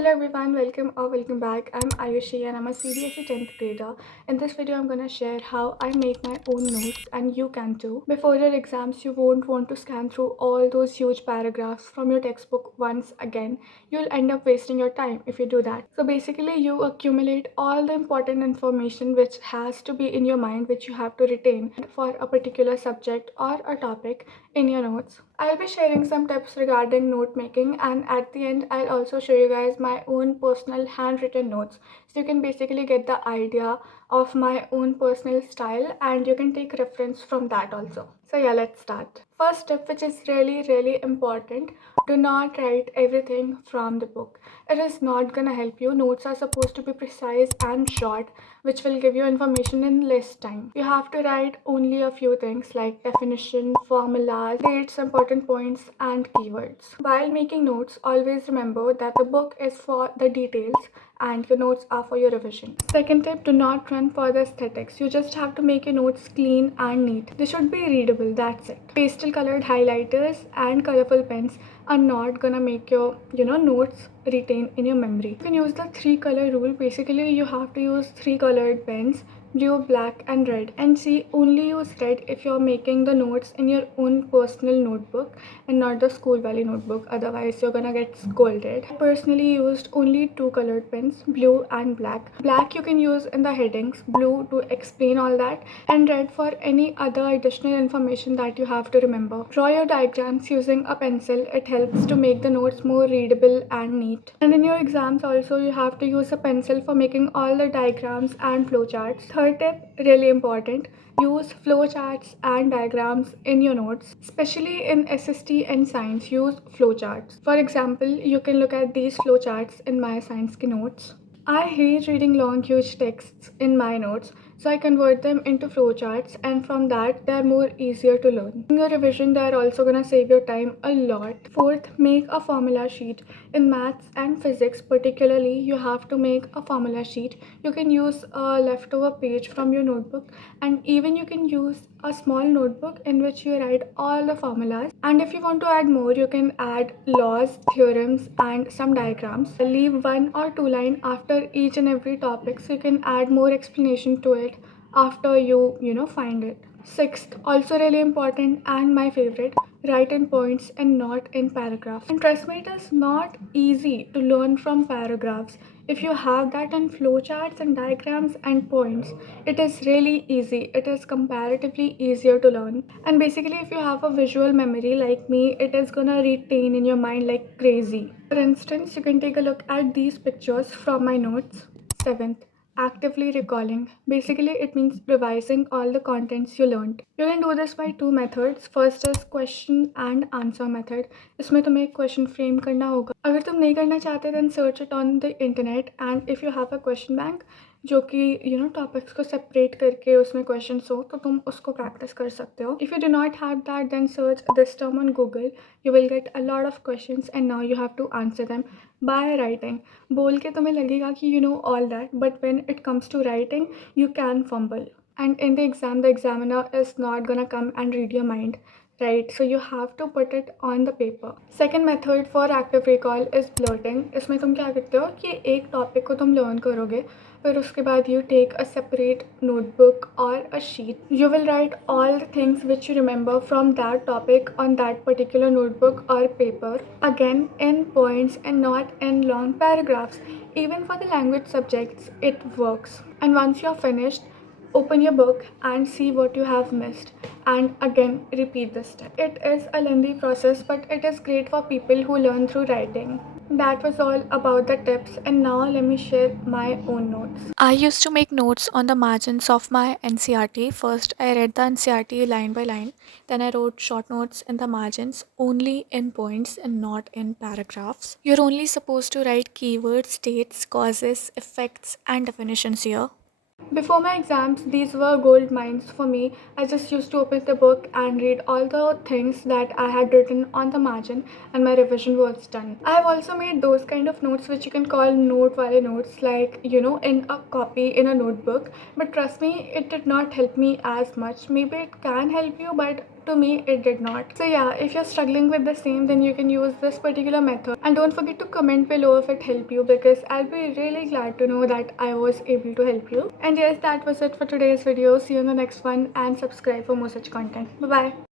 Hello everyone, welcome back. I'm Ayushi and I'm a CBSE 10th grader. In this video, I'm gonna share how I make my own notes and you can too. Before your exams, you won't want to scan through all those huge paragraphs from your textbook once again. You'll end up wasting your time if you do that. So basically, you accumulate all the important information which has to be in your mind, which you have to retain for a particular subject or a topic in your notes. I'll be sharing some tips regarding note making, and at the end I'll also show you guys my own personal handwritten notes, so you can basically get the idea of my own personal style and you can take reference from that also. So yeah, let's start. First tip, which is really important: do not write everything from the book. It is not gonna help you. Notes are supposed to be precise and short, which will give you information in less time. You have to write only a few things like definition, formulas, dates, important points, and keywords. While making notes, always remember that the book is for the details and your notes are for your revision. Second tip, do not run for the aesthetics. You just have to make your notes clean and neat. They should be readable, that's it. Pastel colored highlighters and colorful pens are not gonna make your notes retain in your memory. You can use the three color rule. Basically, you have to use three colored pens: blue, black, and red. And see, only use red if you're making the notes in your own personal notebook and not the school valley notebook. Otherwise, you're gonna get scolded. I personally used only two colored pens, blue and black. Black you can use in the headings, blue to explain all that, and red for any other additional information that you have to remember. Draw your diagrams using a pencil. It helps to make the notes more readable and neat. And in your exams also, you have to use a pencil for making all the diagrams and flowcharts. Third tip, really important: use flowcharts and diagrams in your notes. Especially in SST and science, use flowcharts. For example, you can look at these flowcharts in my science ki notes. I hate reading long, huge texts in my notes, so I convert them into flowcharts, and from that, they're more easier to learn. In your revision, they're also gonna save your time a lot. Fourth, make a formula sheet. In maths and physics, particularly, you have to make a formula sheet. You can use a leftover page from your notebook, and even you can use a small notebook in which you write all the formulas. And if you want to add more, you can add laws, theorems, and some diagrams. Leave one or two lines after each and every topic so you can add more explanation to it after you find it. Sixth, also really important and my favorite, write in points and not in paragraphs. And trust me, it is not easy to learn from paragraphs. If you have that in flowcharts and diagrams and points, it is really easy. It is comparatively easier to learn. And basically, if you have a visual memory like me, it is gonna retain in your mind like crazy. For instance, you can take a look at these pictures from my notes. Seventh, actively recalling. Basically, it means revising all the contents you learned. You can do this by two methods. First is question and answer method. इसमें तुम्हें एक question frame करना होगा. अगर तुम नहीं करना चाहते, then search it on the internet, and if you have a question bank जो कि टॉपिक्स को सेपरेट करके उसमें क्वेश्चंस हो, तो तुम उसको प्रैक्टिस कर सकते हो. If you do not have that, then search this term on Google. You will get a lot of questions and now you have to answer them by writing. बोल के तुम्हें लगेगा कि you know all that, but when it comes to writing you can fumble, and in the exam the examiner is not gonna come and read your mind, right? So you have to put it on the paper. Second method for active recall is blurting. इसमें तुम क्या करते हो कि एक topic को तुम learn करोगे, फिर उसके बाद you take a separate notebook or a sheet. You will write all the things which you remember from that topic on that particular notebook or paper, again in points and not in long paragraphs. Even for the language subjects, it works. And once you're finished, open your book and see what you have missed, and again repeat this step. It is a lengthy process, but it is great for people who learn through writing. That was all about the tips, and now let me share my own notes. I used to make notes on the margins of my NCRT. First, I read the NCRT line by line. Then, I wrote short notes in the margins, only in points and not in paragraphs. You're only supposed to write keywords, dates, causes, effects, and definitions here. Before my exams, these were gold mines for me. I just used to open the book and read all the things that I had written on the margin, and my revision was done. I have also made those kind of notes which you can call note wale notes, like in a copy in a notebook. But trust me, it did not help me as much. Maybe it can help you, but to me it did not. So yeah, if you're struggling with the same, then you can use this particular method, and don't forget to comment below if it helped you, because I'll be really glad to know that I was able to help you. And yes, that was it for today's video. See you in the next one, and subscribe for more such content. Bye bye.